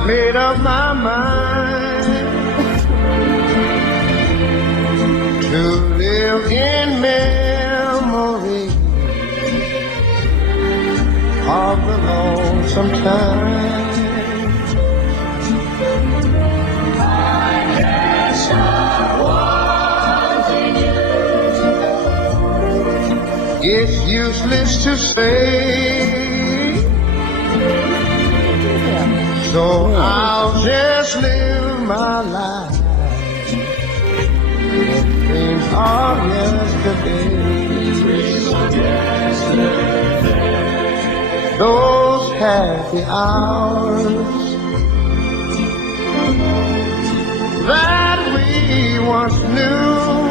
I've made up my mind to live in memory of the lonesome time. I guess I wanted you. It's useless to say, so I'll just live my life. Dreams of yesterday, those happy hours that we once knew.